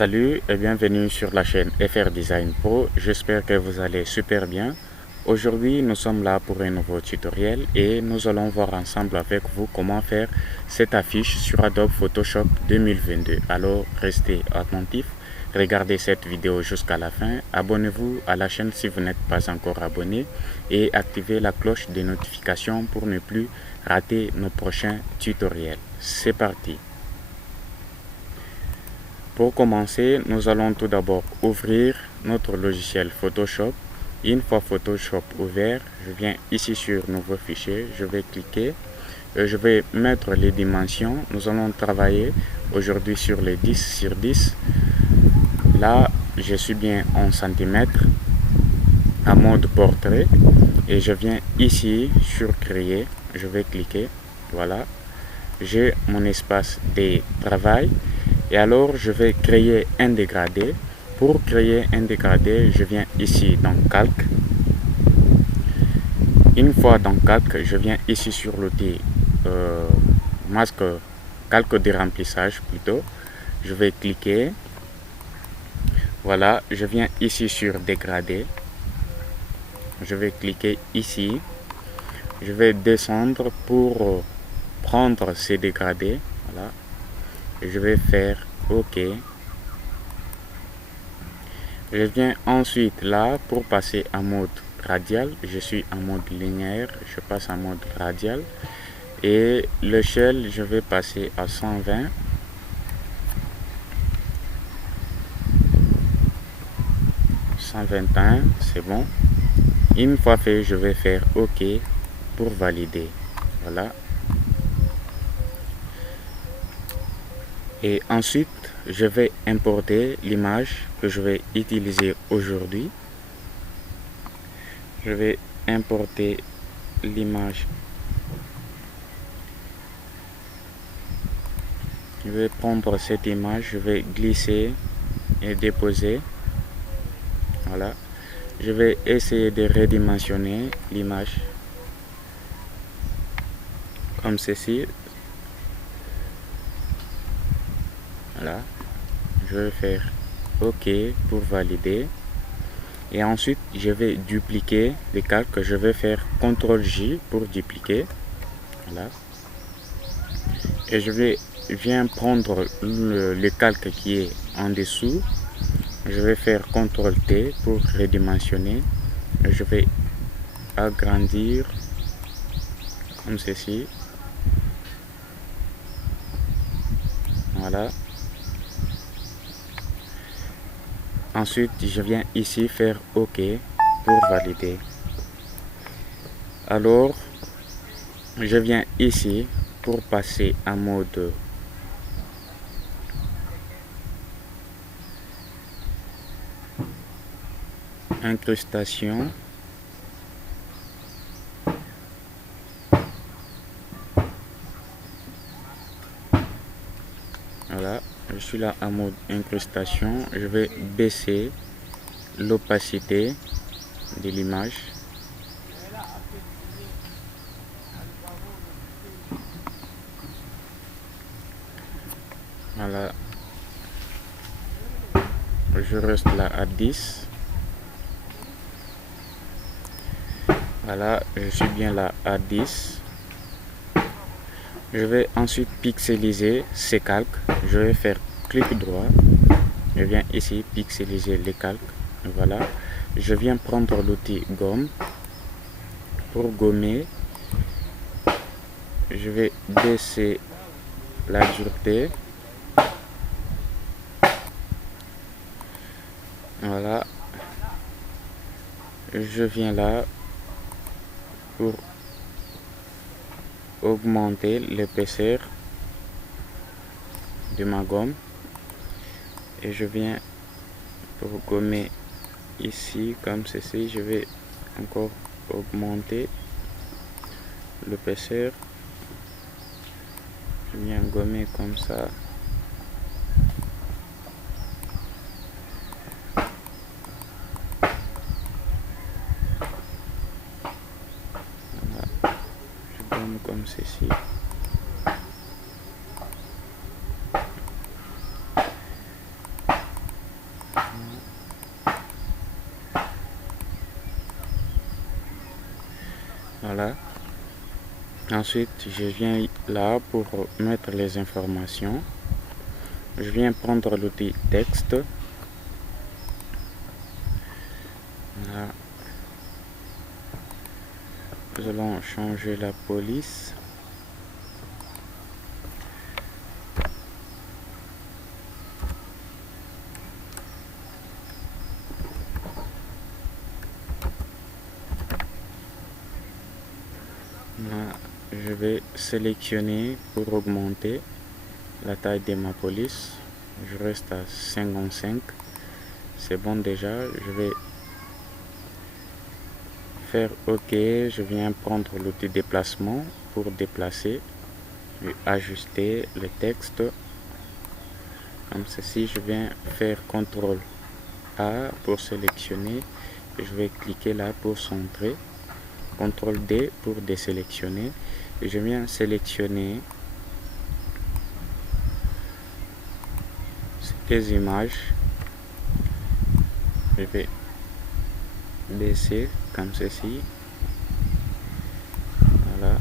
Salut et bienvenue sur la chaîne FR Design Pro, j'espère que vous allez super bien. Aujourd'hui nous sommes là pour un nouveau tutoriel et nous allons voir ensemble avec vous comment faire cette affiche sur Adobe Photoshop 2022. Alors restez attentifs, regardez cette vidéo jusqu'à la fin, abonnez-vous à la chaîne si vous n'êtes pas encore abonné et activez la cloche des notifications pour ne plus rater nos prochains tutoriels. C'est parti! Pour commencer, nous allons tout d'abord ouvrir notre logiciel Photoshop. Une fois Photoshop ouvert, je viens ici sur Nouveau fichier, je vais cliquer, je vais mettre les dimensions. Nous allons travailler aujourd'hui sur les 10 sur 10. Là, je suis bien en centimètres, en mode portrait, et je viens ici sur Créer, je vais cliquer, voilà. J'ai mon espace de travail. Et alors, je vais créer un dégradé. Pour créer un dégradé, je viens ici dans Calque. Une fois dans Calque, je viens ici sur l'outil masque calque de remplissage plutôt. Je vais cliquer. Voilà, je viens ici sur dégradé. Je vais cliquer ici. Je vais descendre pour prendre ces dégradés. Voilà. Je vais faire OK. Je viens ensuite là pour passer en mode radial. Je suis en mode linéaire, je passe en mode radial. Et l'échelle, je vais passer à 120. C'est bon. Une fois fait, je vais faire OK pour valider. Voilà. Et ensuite, je vais importer l'image que je vais utiliser aujourd'hui. Je vais importer l'image. Je vais prendre cette image, je vais glisser et déposer. Voilà. Je vais essayer de redimensionner l'image comme ceci. Voilà, je vais faire OK pour valider et ensuite je vais dupliquer les calques. Je vais faire CTRL-J pour dupliquer. Voilà, et viens prendre le calque qui est en dessous. Je vais faire CTRL-T pour redimensionner. Je vais agrandir comme ceci. Voilà. Ensuite, je viens ici faire OK pour valider. Alors, je viens ici pour passer en mode incrustation. Voilà, je suis là en mode incrustation. Je vais baisser l'opacité de l'image. Voilà, je reste là à 10. Voilà, je suis bien là à 10. Je vais ensuite pixeliser ces calques. Je vais faire clic droit. Je viens ici pixeliser les calques. Voilà. Je viens prendre l'outil gomme. Pour gommer, je vais baisser la dureté. Voilà. Je viens là pour augmenter l'épaisseur de ma gomme et je viens pour gommer ici comme ceci. Je vais encore augmenter l'épaisseur. Je viens gommer comme ça. Voilà. Je gomme comme ceci. Voilà. Ensuite, je viens là pour mettre les informations. Je viens prendre l'outil texte. Voilà. Nous allons changer la police. Là, je vais sélectionner pour augmenter la taille de ma police. Je reste à 55. C'est bon déjà. Je vais faire OK. Je viens prendre l'outil déplacement pour déplacer et ajuster le texte. Comme ceci, je viens faire CTRL A pour sélectionner. Je vais cliquer là pour centrer. CTRL D pour désélectionner. Et je viens sélectionner ces images. Je vais baisser comme ceci. Voilà.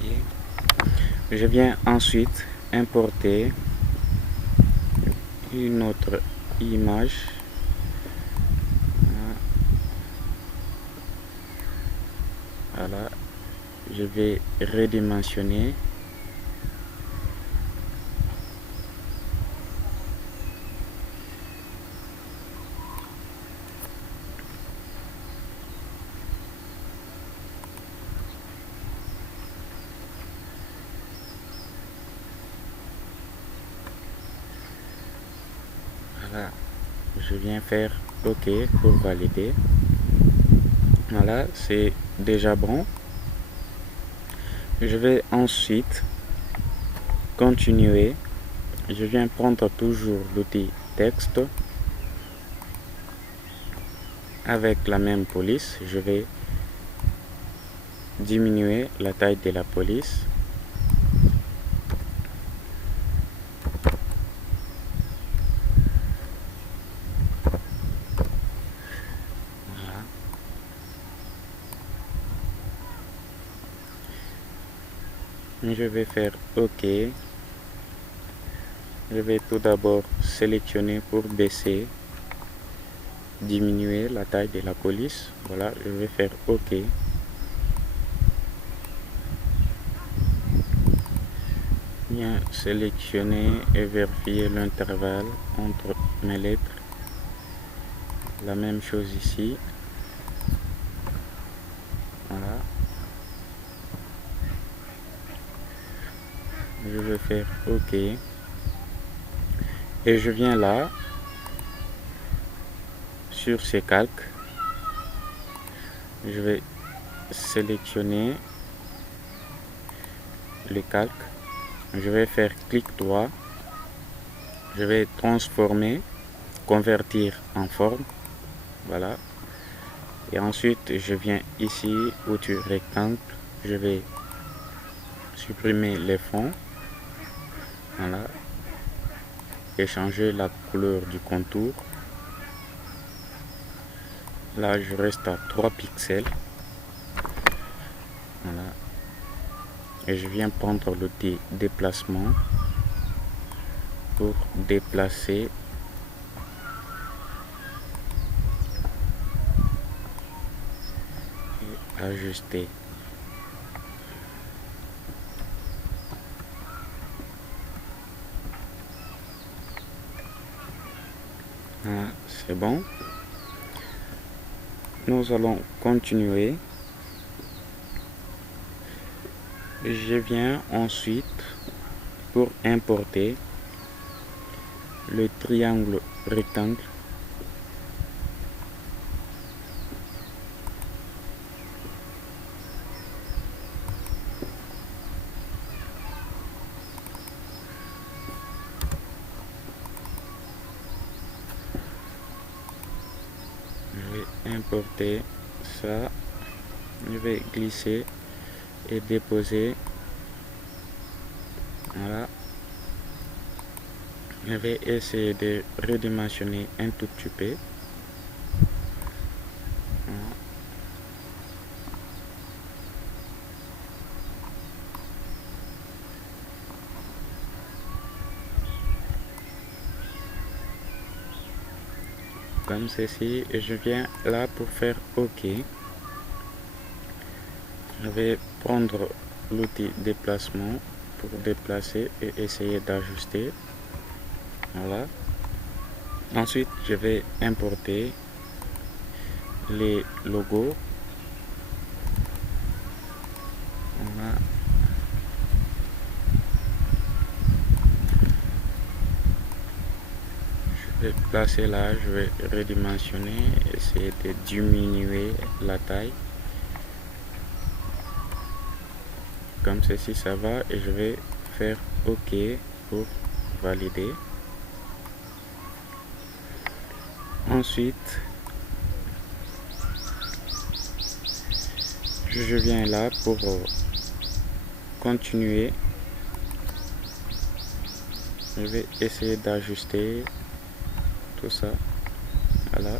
Okay. Je viens ensuite importer une autre image. Voilà. Je vais redimensionner. Voilà. Je viens faire OK pour valider. Voilà, c'est déjà bon. Je vais ensuite continuer. Je viens prendre toujours l'outil texte. Avec la même police, je vais diminuer la taille de la police. Voilà. Je vais faire OK. Je vais tout d'abord sélectionner pour baisser, diminuer la taille de la police. Voilà, je vais faire OK. Bien sélectionner et vérifier l'intervalle entre mes lettres. La même chose ici. Voilà. Je vais faire OK. Et je viens là, sur ces calques. Je vais sélectionner le calque. Je vais faire clic droit. Je vais transformer, convertir en forme. Voilà. Et ensuite, je viens ici, outil rectangle. Je vais supprimer les fonds. Voilà. Et changer la couleur du contour. Là, je reste à 3 pixels. Voilà. Et je viens prendre l'outil déplacement pour déplacer et ajuster. Voilà, c'est bon. Nous allons continuer. Je viens ensuite pour importer le triangle rectangle. Je vais importer ça. Je vais glisser et déposer. Voilà. Je vais essayer de redimensionner un tout petit peu. comme ceci et je viens là pour faire OK. Je vais prendre l'outil déplacement pour déplacer et essayer d'ajuster. Voilà. Ensuite, je vais importer les logos. Voilà. Je vais placer là, je vais redimensionner, essayer de diminuer la taille. Comme ceci, ça va et je vais faire OK pour valider. Ensuite, je viens là pour continuer. Je vais essayer d'ajuster tout ça. Voilà.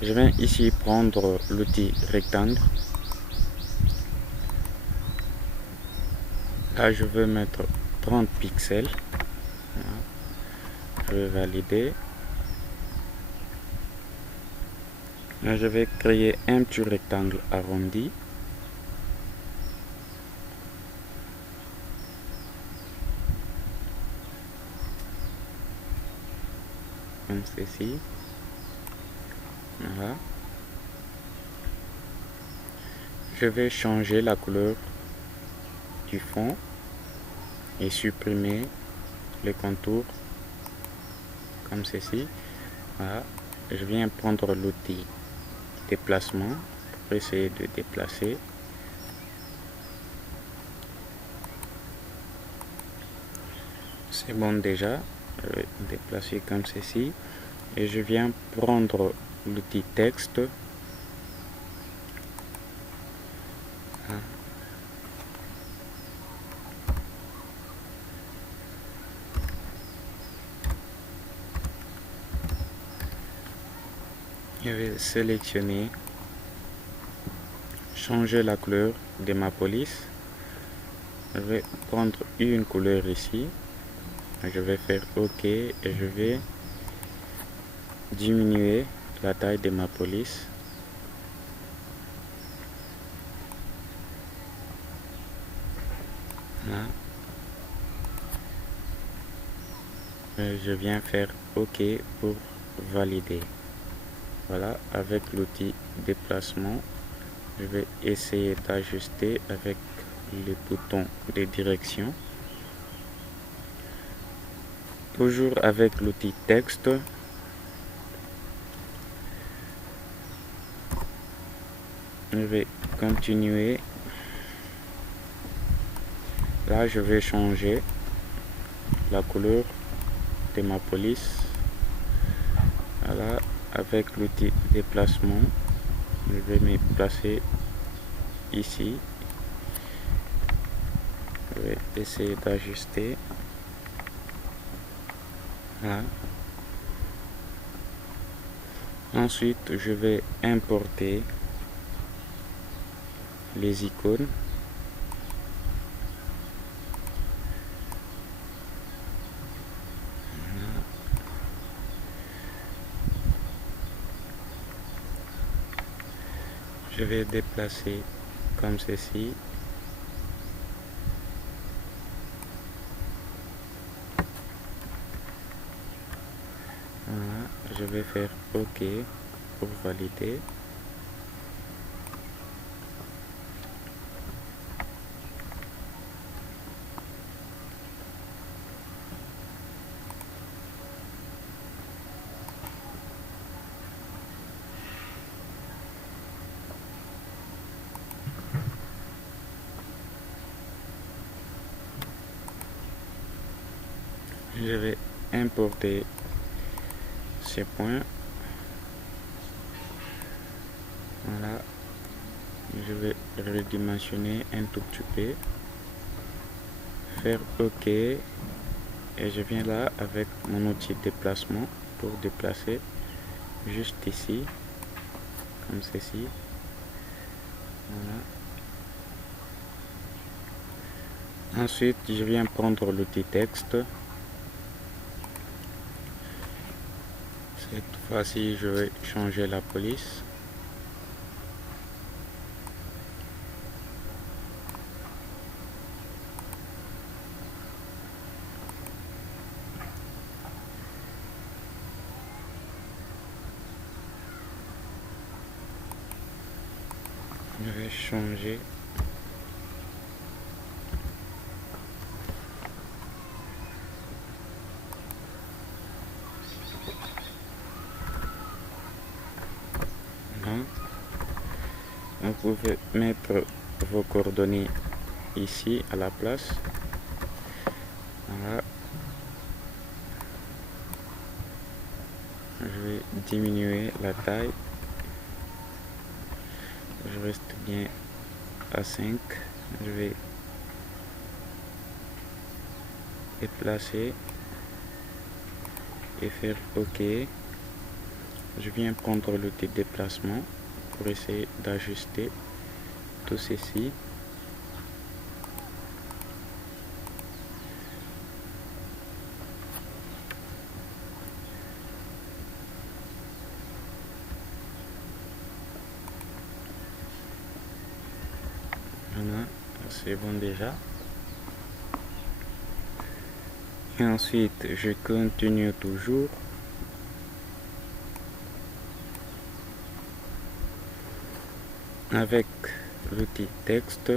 Je viens ici prendre l'outil rectangle. Là, je veux mettre 30 pixels. Voilà. Je vais valider. Là, je vais créer un petit rectangle arrondi. Comme ceci. Voilà. Je vais changer la couleur du fond et supprimer les contours comme ceci. Voilà. Je viens prendre l'outil déplacement pour essayer de déplacer. C'est bon déjà. Je vais déplacer comme ceci et je viens prendre l'outil texte. Je vais sélectionner, changer la couleur de ma police. Je vais prendre une couleur ici. Je vais faire OK et je vais diminuer la taille de ma police. Là. Je viens faire OK pour valider. Voilà, avec l'outil déplacement, je vais essayer d'ajuster avec les boutons de direction. Toujours avec l'outil texte. Je vais continuer. Là, je vais changer la couleur de ma police. Voilà, avec l'outil déplacement, je vais me placer ici. Je vais essayer d'ajuster. Voilà. Ensuite, je vais importer les icônes. Je vais déplacer comme ceci. Voilà, je vais faire OK pour valider. Je vais importer ces points. Voilà, je vais redimensionner un tout petit peu, faire OK et je viens là avec mon outil déplacement pour déplacer juste ici comme ceci. Voilà. Ensuite, je viens prendre l'outil texte, Cette fois-ci, je vais changer la police. Je vais changer. Vous pouvez mettre vos coordonnées ici à la place. Voilà. Je vais diminuer la taille. Je reste bien à 5. Je vais déplacer et faire OK. Je viens prendre l'outil déplacement pour essayer d'ajuster tout ceci. Voilà, c'est bon déjà. Et ensuite, je continue toujours. Avec l'outil texte.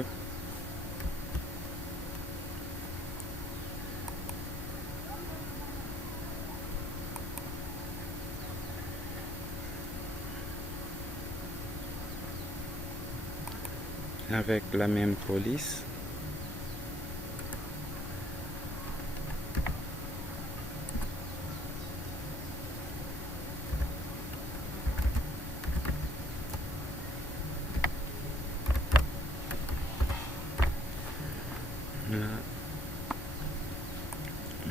Avec la même police. Là.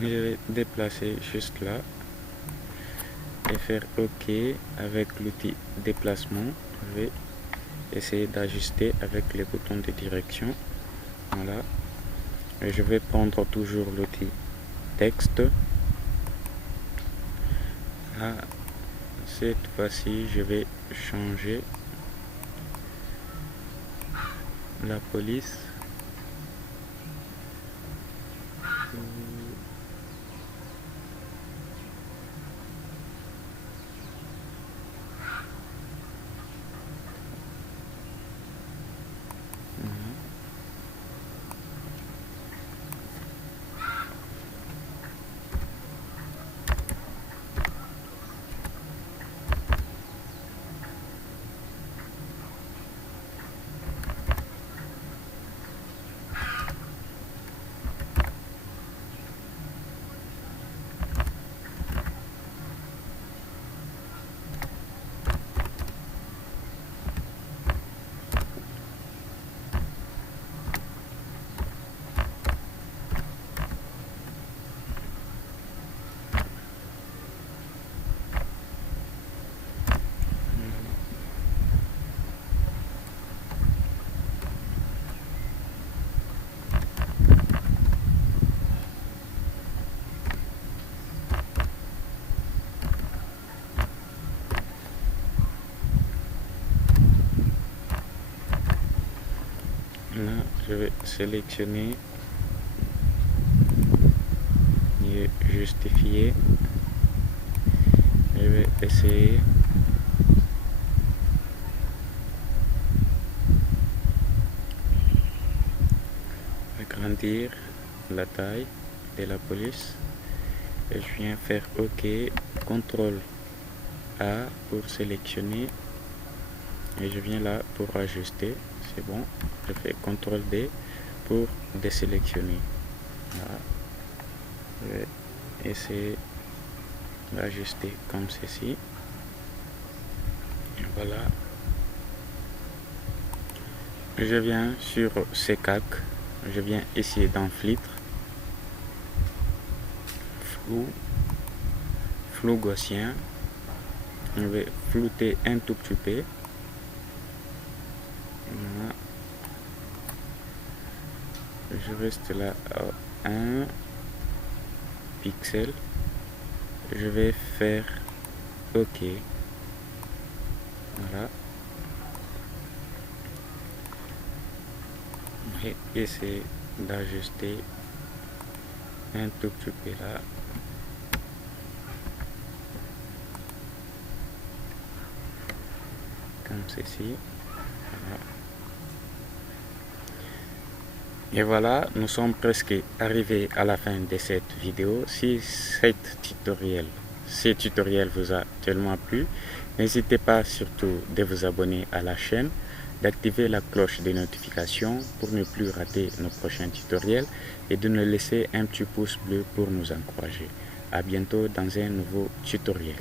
Je vais déplacer juste là et faire OK avec l'outil déplacement. Je vais essayer d'ajuster avec les boutons de direction. Voilà. Et je vais prendre toujours l'outil texte. Là, cette fois-ci, je vais changer la police. Là, je vais sélectionner et justifier. Je vais essayer d'agrandir la taille de la police et je viens faire OK, CTRL A pour sélectionner et je viens là pour ajuster. C'est bon, je fais CTRL D pour désélectionner. Voilà. Je vais essayer d'ajuster comme ceci. Et voilà. Je viens sur CCAC. Je viens ici dans filtre. Flou gaussien. Je vais flouter un tout petit peu. Voilà. Je reste là à 1 pixel. Je vais faire OK. Voilà. Et essayer d'ajuster un tout petit peu là. Comme ceci. Voilà. Et voilà, nous sommes presque arrivés à la fin de cette vidéo. Si ce tutoriel vous a tellement plu, n'hésitez pas surtout de vous abonner à la chaîne, d'activer la cloche des notifications pour ne plus rater nos prochains tutoriels et de nous laisser un petit pouce bleu pour nous encourager. À bientôt dans un nouveau tutoriel.